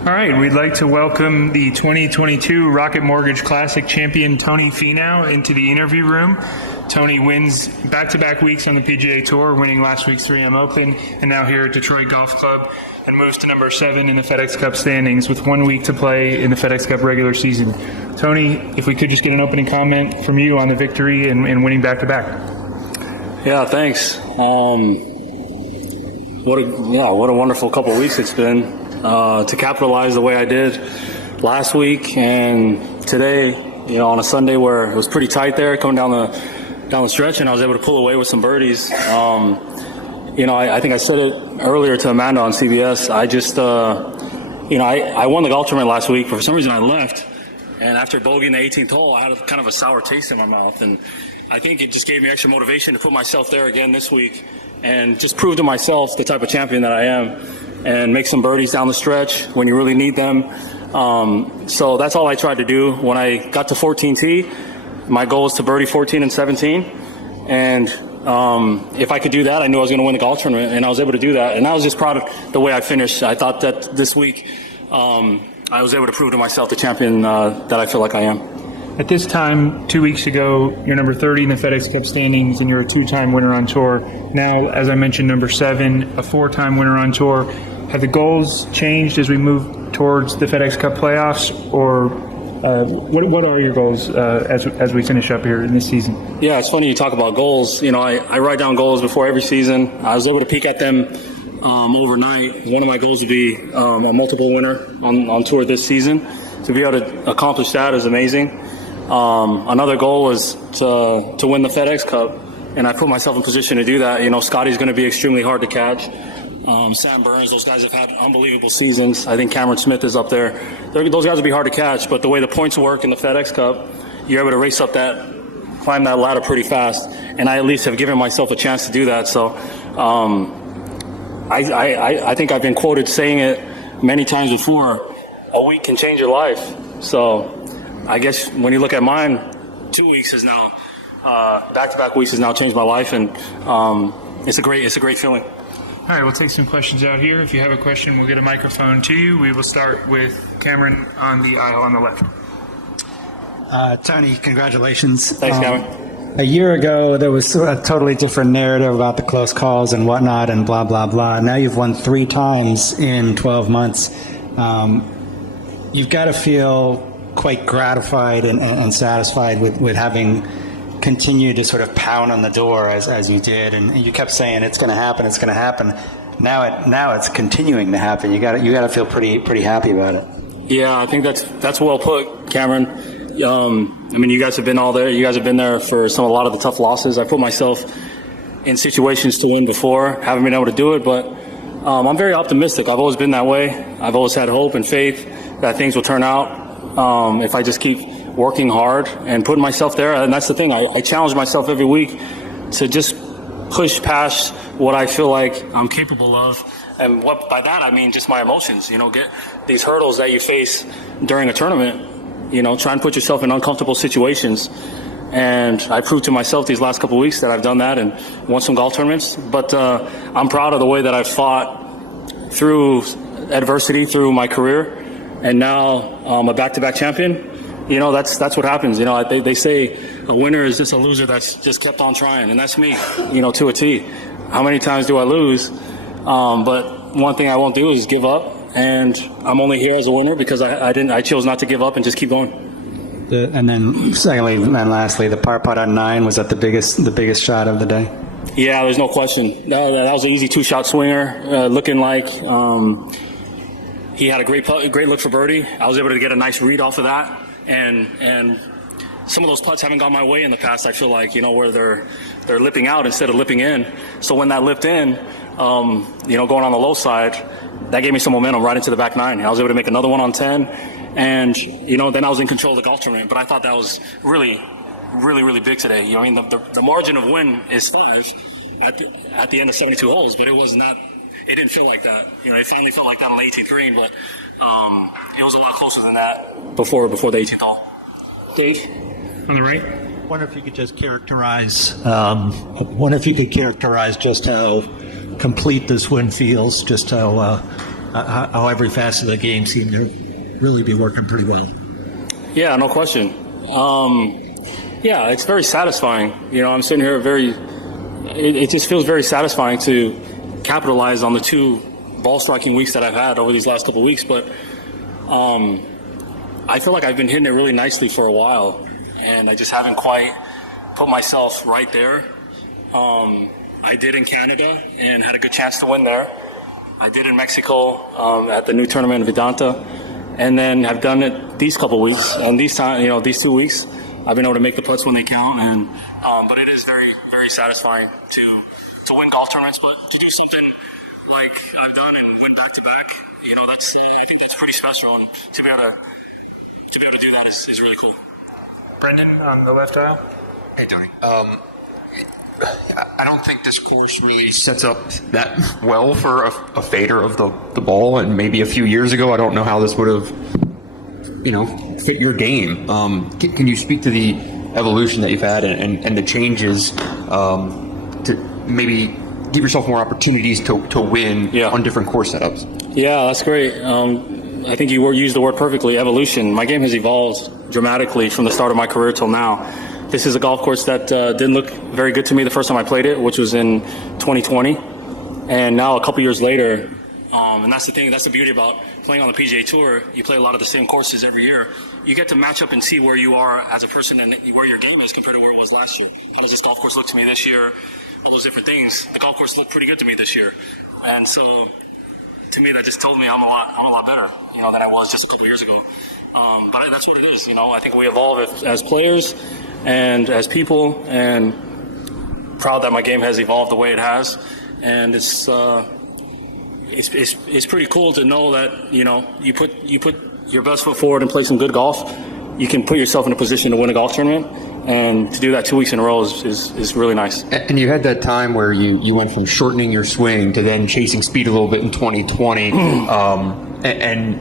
All right, we'd like to welcome the 2022 Rocket Mortgage Classic champion Tony Finau into the interview room. Tony wins back-to-back weeks on the PGA Tour, winning last week's 3M Open, and now here at Detroit Golf Club, and moves to number 7 in the FedEx Cup standings with 1 week to play in the FedEx Cup regular season. Tony, if we could just get an opening comment from you on the victory and winning back-to-back. Yeah, thanks. What a wonderful couple of weeks it's been. To capitalize the way I did last week and today, on a Sunday where it was pretty tight there, coming down the stretch, and I was able to pull away with some birdies. I think I said it earlier to Amanda on CBS. I just, I won the golf tournament last week, but for some reason I left, and after bogeying the 18th hole, I had kind of a sour taste in my mouth, and I think it just gave me extra motivation to put myself there again this week and just prove to myself the type of champion that I am, and make some birdies down the stretch when you really need them. So that's all I tried to do. When I got to 14T, my goal was to birdie 14 and 17. And if I could do that, I knew I was going to win the golf tournament, and I was able to do that. And I was just proud of the way I finished. I thought that this week I was able to prove to myself the champion that I feel like I am. At this time, 2 weeks ago, you're number 30 in the FedEx Cup standings, and you're a 2-time winner on tour. Now, as I mentioned, number 7, a 4-time winner on tour. Have the goals changed as we move towards the FedEx Cup playoffs, or what are your goals as we finish up here in this season? Yeah, it's funny you talk about goals. I write down goals before every season. I was able to peek at them overnight. One of my goals would be a multiple winner on tour this season. To be able to accomplish that is amazing. Another goal was to win the FedEx Cup, and I put myself in position to do that. Scotty's going to be extremely hard to catch. Sam Burns, those guys have had unbelievable seasons. I think Cameron Smith is up there. Those guys will be hard to catch, but the way the points work in the FedEx Cup, you're able to race up climb that ladder pretty fast, and I at least have given myself a chance to do that. So I think I've been quoted saying it many times before, a week can change your life. So I guess when you look at mine, 2 weeks is now, back-to-back weeks has now changed my life, and it's a great feeling. All right, we'll take some questions out here. If you have a question, we'll get a microphone to you. We will start with Cameron on the aisle on the left. Tony, congratulations. Thanks, Cameron. A year ago, there was a totally different narrative about the close calls and whatnot and blah, blah, blah. Now you've won 3 times in 12 months. You've got to feel quite gratified and satisfied with having continued to sort of pound on the door as you did, and you kept saying it's going to happen. Now it's continuing to happen. You got to feel pretty happy about it. Yeah, I think that's well put, Cameron. You guys have been all there. You guys have been there for a lot of the tough losses. I put myself in situations to win before, haven't been able to do it, but I'm very optimistic. I've always been that way. I've always had hope and faith that things will turn out if I just keep working hard and putting myself there. And that's the thing. I challenge myself every week to just push past what I feel like I'm capable of. And by that, I mean just my emotions. Get these hurdles that you face during a tournament. Try and put yourself in uncomfortable situations. And I proved to myself these last couple of weeks that I've done that and won some golf tournaments. But I'm proud of the way that I've fought through adversity, through my career. And now I'm a back-to-back champion. That's what happens. They say a winner is just a loser that's just kept on trying, and that's me, to a T. How many times do I lose? But one thing I won't do is give up, and I'm only here as a winner because I chose not to give up and just keep going. And then secondly and lastly, the par putt on 9, was that the biggest shot of the day? Yeah, there's no question. That was an easy 2-shot swinger, looking like he had a great look for birdie. I was able to get a nice read off of that. And some of those putts haven't gone my way in the past. I feel like, where they're lipping out instead of lipping in. So when that lipped in, going on the low side, that gave me some momentum right into the back 9. I was able to make another one on 10, and then I was in control of the golf tournament. But I thought that was really, really, really big today. The margin of win is 5 at the end of 72 holes, but it was not. It didn't feel like that. It finally felt like that on the 18th green, but it was a lot closer than that before the 18th hole. Dave? On the right? Wonder if you could just characterize just how complete this win feels, just how how every facet of the game seemed to really be working pretty well. Yeah, no question. Yeah, it's very satisfying. I'm sitting here it just feels very satisfying to capitalize on the 2 ball striking weeks that I've had over these last couple of weeks. But I feel like I've been hitting it really nicely for a while, and I just haven't quite put myself right there. I did in Canada and had a good chance to win there. I did in Mexico at the new tournament in Vedanta, and then I've done it these couple weeks. And these 2 weeks, I've been able to make the putts when they count. And but it is very, very satisfying to win golf tournaments. But to do something like I've done and win back to back, I think that's pretty special. And to be able to do that is really cool. Brendan on the left aisle. Hey, Tony. I don't think this course really sets up that well for a fader of the ball, and maybe a few years ago, I don't know how this would have, fit your game. Can you speak to the evolution that you've had and the changes to maybe give yourself more opportunities to win on different course setups? Yeah, that's great. I think you used the word perfectly, evolution. My game has evolved dramatically from the start of my career till now. This is a golf course that didn't look very good to me the first time I played it, which was in 2020. And now a couple years later, and that's the thing, that's the beauty about playing on the PGA Tour. You play a lot of the same courses every year. You get to match up and see where you are as a person and where your game is compared to where it was last year. How does this golf course look to me this year? All those different things. The golf course looked pretty good to me this year. And so to me, that just told me I'm a lot better, than I was just a couple years ago. But that's what it is. I think we evolve as players and as people, and proud that my game has evolved the way it has. And it's pretty cool to know that you put your best foot forward and play some good golf. You can put yourself in a position to win a golf tournament, and to do that 2 weeks in a row is really nice. And you had that time where you went from shortening your swing to then chasing speed a little bit in 2020, and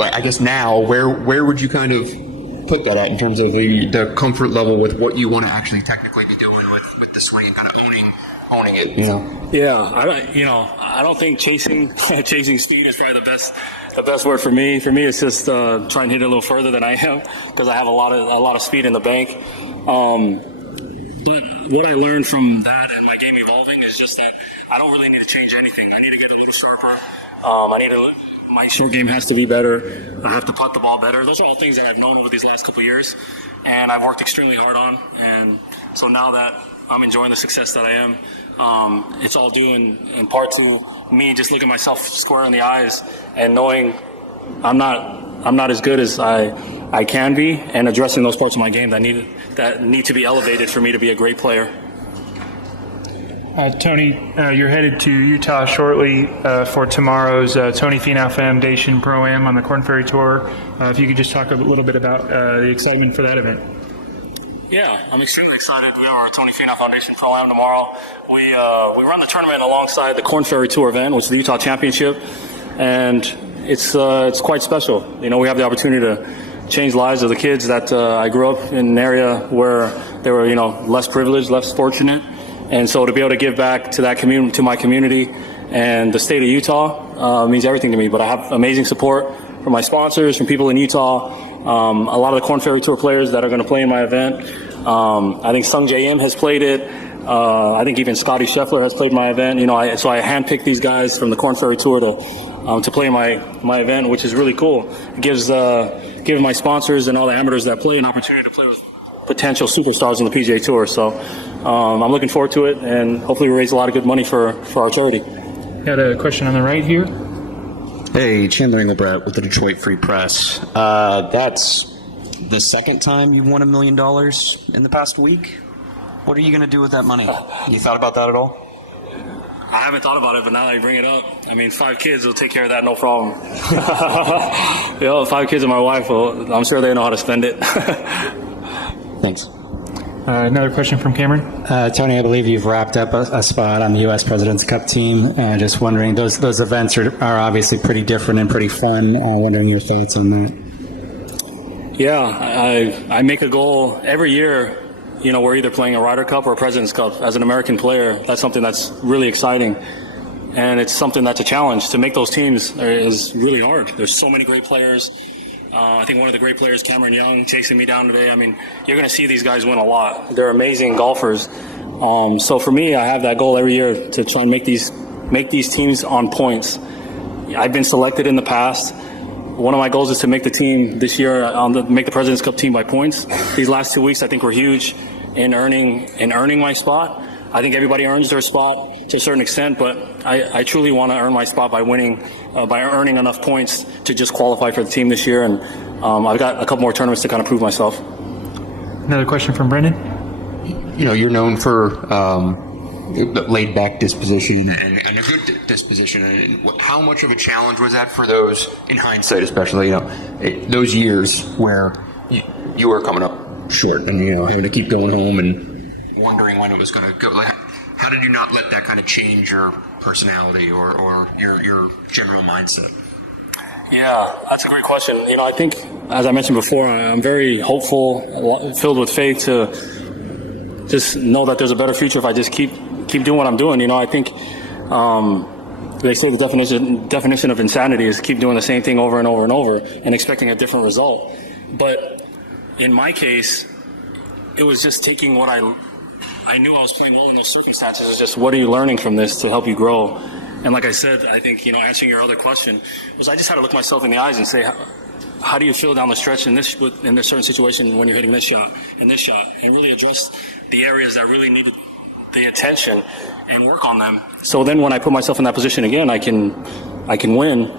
I guess now, where would you kind of put that at in terms of the comfort level with what you want to actually technically be doing with the swing and kind of owning it? Yeah, I don't think chasing speed is probably the best word for me. For me, it's just trying to hit it a little further than I am, because I have a lot of speed in the bank. But what I learned from that and my game evolving is just that I don't really need to change anything. I need to get a little sharper. My short game has to be better. I have to putt the ball better. Those are all things that I've known over these last couple of years, and I've worked extremely hard on. And so now that I'm enjoying the success that I am, it's all due in part to me just looking myself square in the eyes and knowing I'm not as good as I can be, and addressing those parts of my game that need to be elevated for me to be a great player. Tony, you're headed to Utah shortly for tomorrow's Tony Finau Foundation Pro-Am on the Korn Ferry Tour. If you could just talk a little bit about the excitement for that event. Yeah, I'm extremely excited. We have our Tony Finau Foundation Pro-Am tomorrow. We run the tournament alongside the Korn Ferry Tour event, which is the Utah Championship, and it's quite special. We have the opportunity to change lives of the kids that I grew up in an area where they were, less privileged, less fortunate. And so to be able to give back to that community, to my community and the state of Utah, means everything to me. But I have amazing support from my sponsors, from people in Utah, a lot of the Korn Ferry Tour players that are going to play in my event. I think Sung J M has played it. I think even Scotty Scheffler has played my event. So I handpicked these guys from the Korn Ferry Tour to play my event, which is really cool. It gives my sponsors and all the amateurs that play an opportunity to play with potential superstars on the PGA Tour. So I'm looking forward to it, and hopefully we raise a lot of good money for our charity. Got a question on the right here. Hey, Chandler Engelbrett with the Detroit Free Press. That's the second time you've won $1 million in the past week. What are you going to do with that money? You thought about that at all? I haven't thought about it, but now that you bring it up, 5 kids will take care of that, no problem. 5 kids and my wife, I'm sure they know how to spend it. Thanks. Another question from Cameron. Tony, I believe you've wrapped up a spot on the U.S. President's Cup team. Just wondering, those events are obviously pretty different and pretty fun. Wondering your thoughts on that. Yeah, I make a goal every year. We're either playing a Ryder Cup or a President's Cup. As an American player, that's something that's really exciting. and it's something that's a challenge. To make those teams is really hard. There's so many great players. I think one of the great players, Cameron Young, chasing me down today. I mean, you're going to see these guys win a lot. They're amazing golfers. So for me, I have that goal every year to try and make these teams on points. I've been selected in the past. One of my goals is to make the team this year, make the President's Cup team by points. These last 2 weeks, I think, were huge in earning my spot. I think everybody earns their spot to a certain extent, but I truly want to earn my spot by winning, by earning enough points to just qualify for the team this year. And I've got a couple more tournaments to kind of prove myself. Another question from Brendan. You know, you're known for laid back disposition and a good disposition. And how much of a challenge was that for those, in hindsight especially, you know, those years where you were coming up short and, you know, having to keep going home and wondering when it was going to go? Like, how did you not let that kind of change your personality or your general mindset? Yeah, that's a great question. You know, I think, as I mentioned before, I'm very hopeful, filled with faith to just know that there's a better future if I just keep doing what I'm doing. You know, I think they say the definition of insanity is keep doing the same thing over and over and over and expecting a different result. But in my case, it was just taking what I knew I was playing well in those circumstances. It's just, what are you learning from this to help you grow? And like I said, I think, you know, answering your other question was I just had to look myself in the eyes and say, how do you feel down the stretch in this certain situation when you're hitting this shot and this shot, and really address the areas that really needed the attention and work on them. So then when I put myself in that position again, I can win.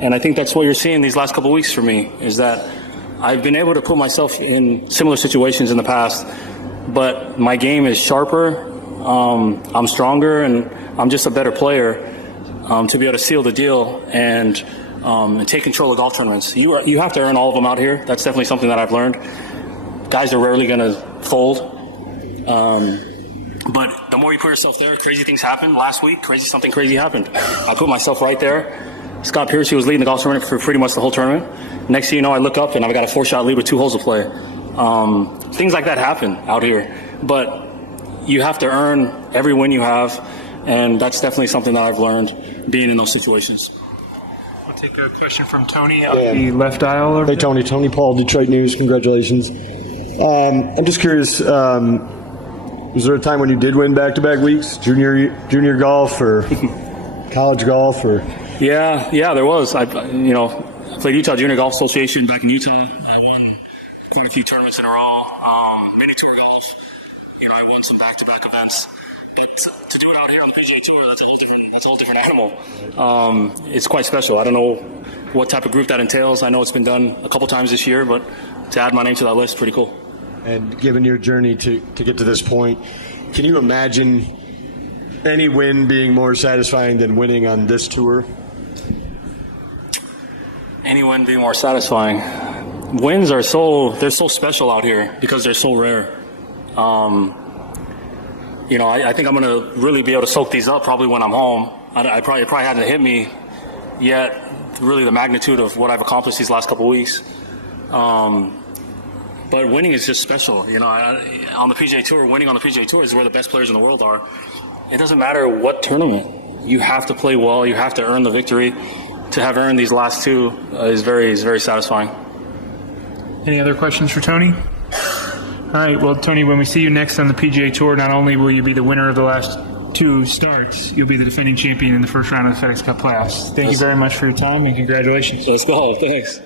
And I think that's what you're seeing these last couple of weeks for me, is that I've been able to put myself in similar situations in the past, but my game is sharper, I'm stronger, and I'm just a better player to be able to seal the deal and take control of golf tournaments. You have to earn all of them out here. That's definitely something that I've learned. Guys are rarely going to fold. But the more you put yourself there, crazy things happen. Last week, something crazy happened. I put myself right there. Scott Pierce, who was leading the golf tournament for pretty much the whole tournament. Next thing you know, I look up and I've got a 4-shot lead with 2 holes to play. Things like that happen out here. But you have to earn every win you have, and that's definitely something that I've learned being in those situations. I'll take a question from Tony up the left aisle. Over Hey, Tony. Tony Paul, Detroit News. Congratulations. I'm just curious, was there a time when you did win back-to-back weeks? Junior golf or college golf? Or Yeah, there was. I played Utah Junior Golf Association back in Utah. I won quite a few tournaments in a row. Mini tour golf. I won some back-to-back events. But to do it out here on the PGA Tour, that's a whole different animal. It's quite special. I don't know what type of group that entails. I know it's been done a couple times this year, but to add my name to that list, pretty cool. And given your journey to get to this point, can you imagine any win being more satisfying than winning on this tour? Any win being more satisfying? Wins are so special out here because they're so rare. I think I'm going to really be able to soak these up probably when I'm home. It probably hasn't hit me yet, really the magnitude of what I've accomplished these last couple of weeks. But winning is just special. On the PGA Tour, winning on the PGA Tour is where the best players in the world are. It doesn't matter what tournament. You have to play well. You have to earn the victory. To have earned these last 2 is very satisfying. Any other questions for Tony? All right, well, Tony, when we see you next on the PGA Tour, not only will you be the winner of the last 2 starts, you'll be the defending champion in the first round of the FedEx Cup playoffs. Thank you very much for your time, and congratulations. Let's go. Thanks.